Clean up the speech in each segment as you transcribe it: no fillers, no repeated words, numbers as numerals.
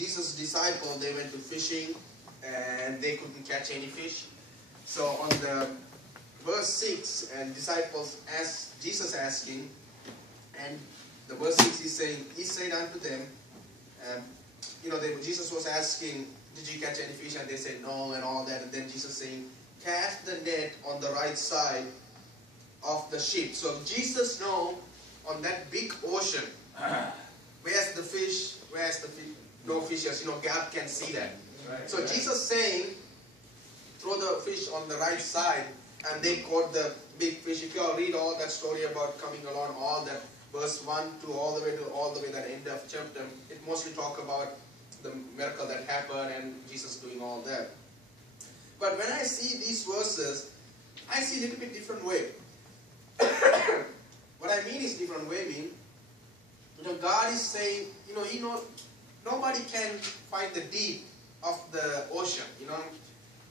Jesus' disciples, they went to fishing and they couldn't catch any fish. So on the verse 6, and disciples asked, Jesus asking, and the verse 6 is saying, he said unto them, Jesus was asking, did you catch any fish? And they said no and all that. And then Jesus saying, cast the net on the right side of the ship. So Jesus know on that big ocean, where's the fish, no fishes, God can see that. Right, so Jesus saying, throw the fish on the right side, and they caught the big fish. If you all read all that story about coming along, all that verse 1 to all the way that end of chapter, it mostly talk about the miracle that happened and Jesus doing all that. But when I see these verses, I see a little bit different way. What I mean is different way God is saying, nobody can find the deep of the ocean.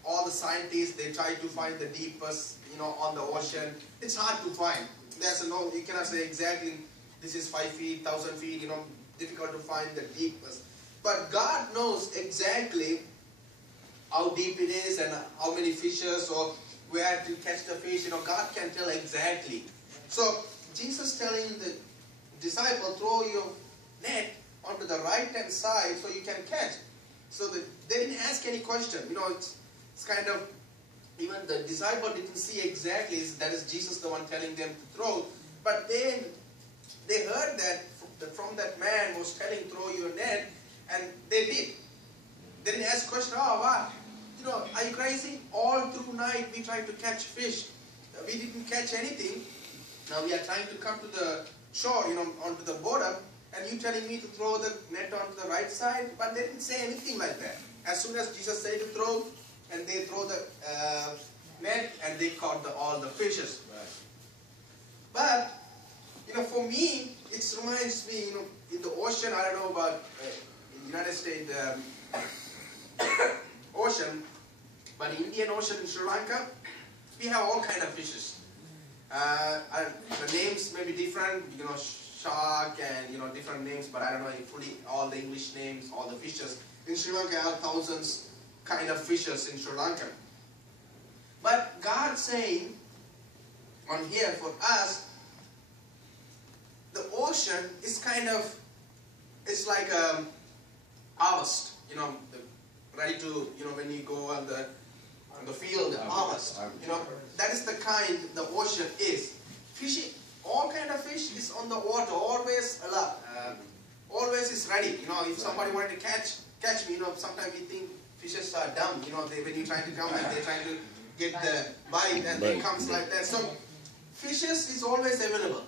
All the scientists, they try to find the deepest, on the ocean. It's hard to find. You cannot say exactly this is 5 feet, 1,000 feet, difficult to find the deepest. But God knows exactly how deep it is and how many fishes or where to catch the fish. God can tell exactly. So Jesus telling the disciple, throw your net onto the right hand side so you can catch. So they didn't ask any question. It's kind of, even the disciple didn't see exactly that is Jesus the one telling them to throw. But then they heard that from that man was telling throw your net, and they did. They didn't ask question, oh wow, are you crazy? All through night we tried to catch fish. We didn't catch anything. Now we are trying to come to the shore, onto the border, and you telling me to throw the net onto the right side? But they didn't say anything like that. As soon as Jesus said to throw, and they throw the net, and they caught all the fishes. Right. But, for me, it reminds me, in the ocean, I don't know about United States ocean, but Indian Ocean in Sri Lanka, we have all kind of fishes. The names may be different, shark and different names, but I don't know fully all the English names, all the fishes. In Sri Lanka, there are thousands kind of fishes in Sri Lanka. But God saying on here for us, the ocean is kind of, it's like a harvest, ready to, when you go on the field, harvest, that is the kind the ocean is. Fishing, all kind of fish is on the water, always alive, always is ready. If somebody wanted to catch me, sometimes we think fishes are dumb, when you try to come and they try to get the bite and they comes like that. So fishes is always available.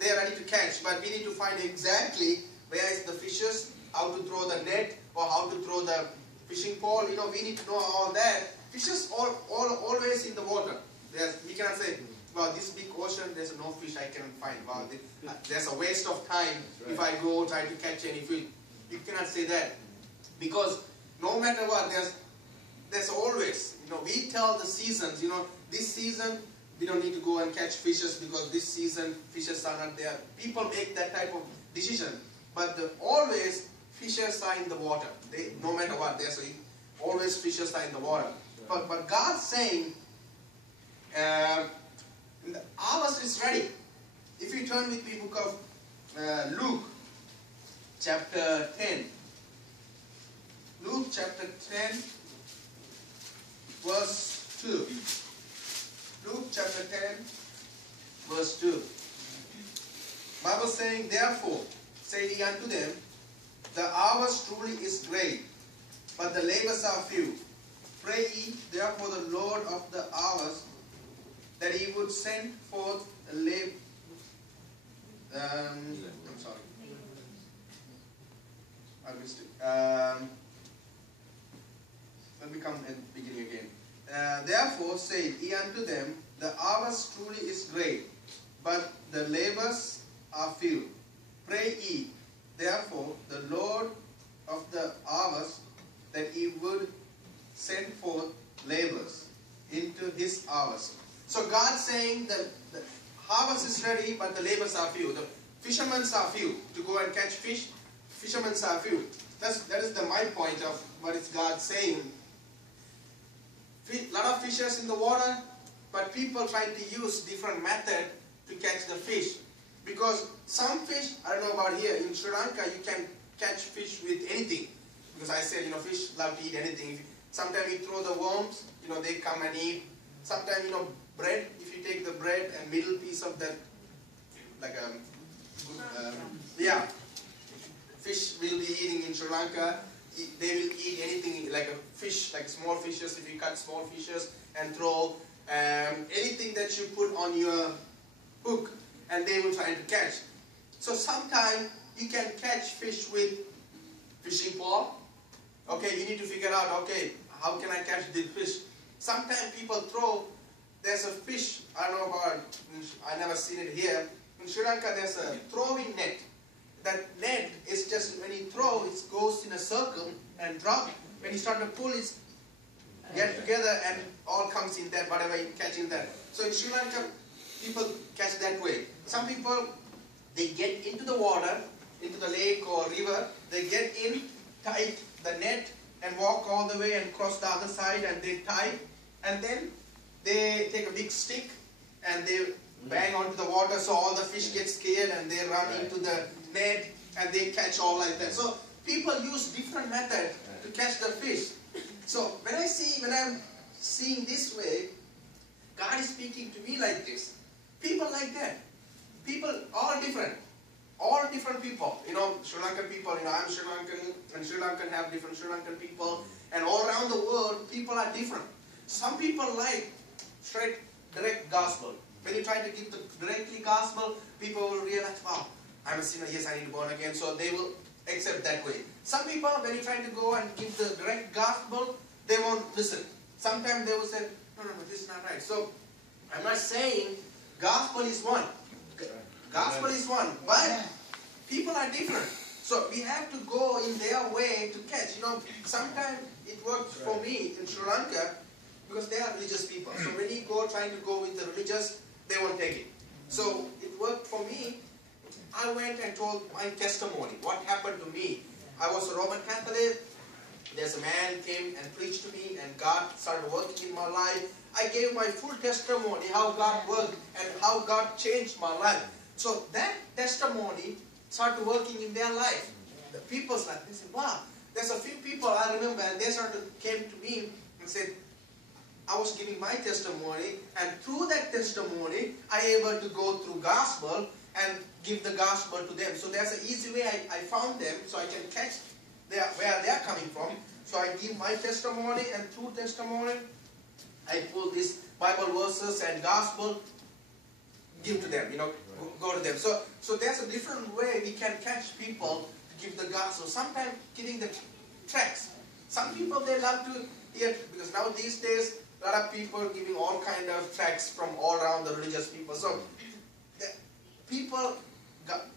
They are ready to catch, but we need to find exactly where is the fishes, how to throw the net or how to throw the fishing pole. We need to know all that. Fishes always in the water. We cannot say, well, this big ocean, there's no fish I can find. Well, there's a waste of time if I go try to catch any fish. You cannot say that, because no matter what, there's always, we tell the seasons, this season we don't need to go and catch fishes because this season fishes are not there. People make that type of decision, but always fishes are in the water. No matter what, always fishes are in the water. But God's saying, the harvest is ready. If you turn with me, book of Luke, chapter 10. Luke chapter 10, verse 2. Luke chapter 10, verse 2. Bible saying, therefore, said he unto them, the harvest truly is great, but the labors are few. Pray ye therefore the Lord of the harvest, that he would send forth a labor. I'm sorry. I missed it. Let me come at the beginning again. Therefore said he unto them, the harvest truly is great, but the labors are few. Pray ye therefore the Lord of the harvest, that he would send forth laborers into his harvest. So God saying that the harvest is ready, but the laborers are few. The fishermen are few to go and catch fish. Fishermen are few. that is my point of what is God saying. A lot of fishes in the water, but people try to use different method to catch the fish. Because some fish, I don't know about here, in Sri Lanka you can catch fish with anything. Because I said, fish love to eat anything. Sometimes you throw the worms, they come and eat. Sometimes, bread, if you take the bread and middle piece of that, like fish will be eating in Sri Lanka. They will eat anything like a fish, like small fishes. If you cut small fishes and throw anything that you put on your hook, and they will try to catch. So sometimes you can catch fish with fishing pole. Okay, you need to figure out, okay, how can I catch this fish? Sometimes people throw, there's a fish, I don't know about, I never seen it here. In Sri Lanka there's a throwing net. That net is just, when you throw, it goes in a circle and drop. When you start to pull, it get together and all comes in that, whatever you catch in that. So in Sri Lanka, people catch that way. Some people, they get into the water, into the lake or river, they get in, tie the net and walk all the way and cross the other side, and they tie, and then they take a big stick and they bang onto the water, so all the fish get scared and they run into the net and they catch all like that. So people use different methods to catch the fish. So when I'm seeing this way, God is speaking to me like this. People like that. People all different. All different people. Sri Lankan people, I'm Sri Lankan, and Sri Lankan have different Sri Lankan people. And all around the world, people are different. Some people like straight, direct gospel. When you try to give the directly gospel, people will realize, wow, I'm a sinner, yes, I need to be born again. So they will accept that way. Some people, when you try to go and give the direct gospel, they won't listen. Sometimes they will say, no, this is not right. So I'm not saying gospel is one. Gospel is one, but people are different. So we have to go in their way to catch. Sometimes it works for me in Sri Lanka because they are religious people. So when you go trying to go with the religious, they won't take it. So it worked for me. I went and told my testimony, what happened to me. I was a Roman Catholic. There's a man came and preached to me, and God started working in my life. I gave my full testimony, how God worked and how God changed my life. So that testimony started working in their life. The people's life, they said, wow, there's a few people I remember, and they came to me and said, I was giving my testimony, and through that testimony, I able to go through gospel and give the gospel to them. So there's an easy way I found them, so I can catch where they are coming from. So I give my testimony, and through testimony, I pull these Bible verses and gospel, give to them, go to them. So there's a different way we can catch people to give the gospel. Sometimes giving the tracts. Some people, they love to hear, because now these days, a lot of people giving all kind of tracts from all around the religious people. So people,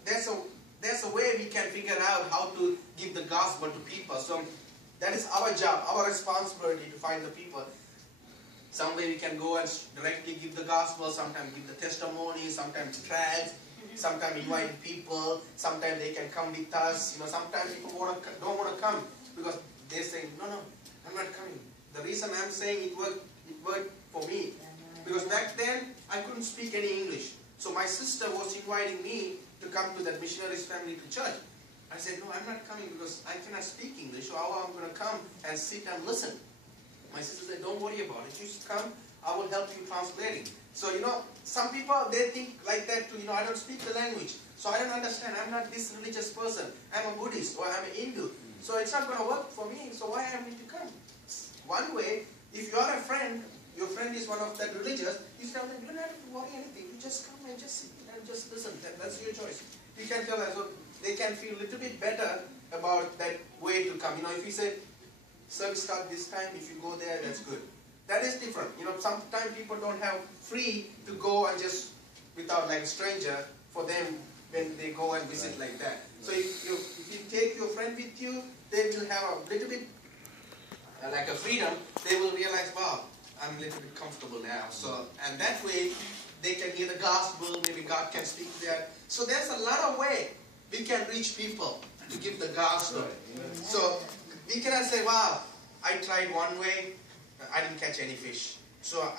there's a way we can figure out how to give the gospel to people. So that is our job, our responsibility to find the people. Some way we can go and directly give the gospel, sometimes give the testimony, sometimes tracts, sometimes invite people, sometimes they can come with us. Sometimes people don't want to come because they say, no, I'm not coming. The reason I'm saying it worked for me, because back then I couldn't speak any English. So my sister was inviting me to come to that missionaries family to church. I said, no, I'm not coming because I cannot speak English. So how I'm going to come and sit and listen? My sister said, don't worry about it. You just come, I will help you translating. So, some people, they think like that too. I don't speak the language. So I don't understand. I'm not this religious person. I'm a Buddhist or I'm a Hindu. So it's not going to work for me. So why I need to come? One way, if you are a friend, your friend is one of that religious, you tell them, you don't have to worry anything. You just come and just sit and just listen. That's your choice. You can tell them, so they can feel a little bit better about that way to come. If you say, service start this time, if you go there, that's good. That is different. Sometimes people don't have free to go and just, without like a stranger, for them when they go and visit like that. So if you take your friend with you, they will have a little bit like a freedom. They will realize, wow, I'm a little bit comfortable now. So, and that way, they can hear the gospel, maybe God can speak to them. So there's a lot of way we can reach people. to give the God story. So we cannot say, wow, I tried one way, I didn't catch any fish. So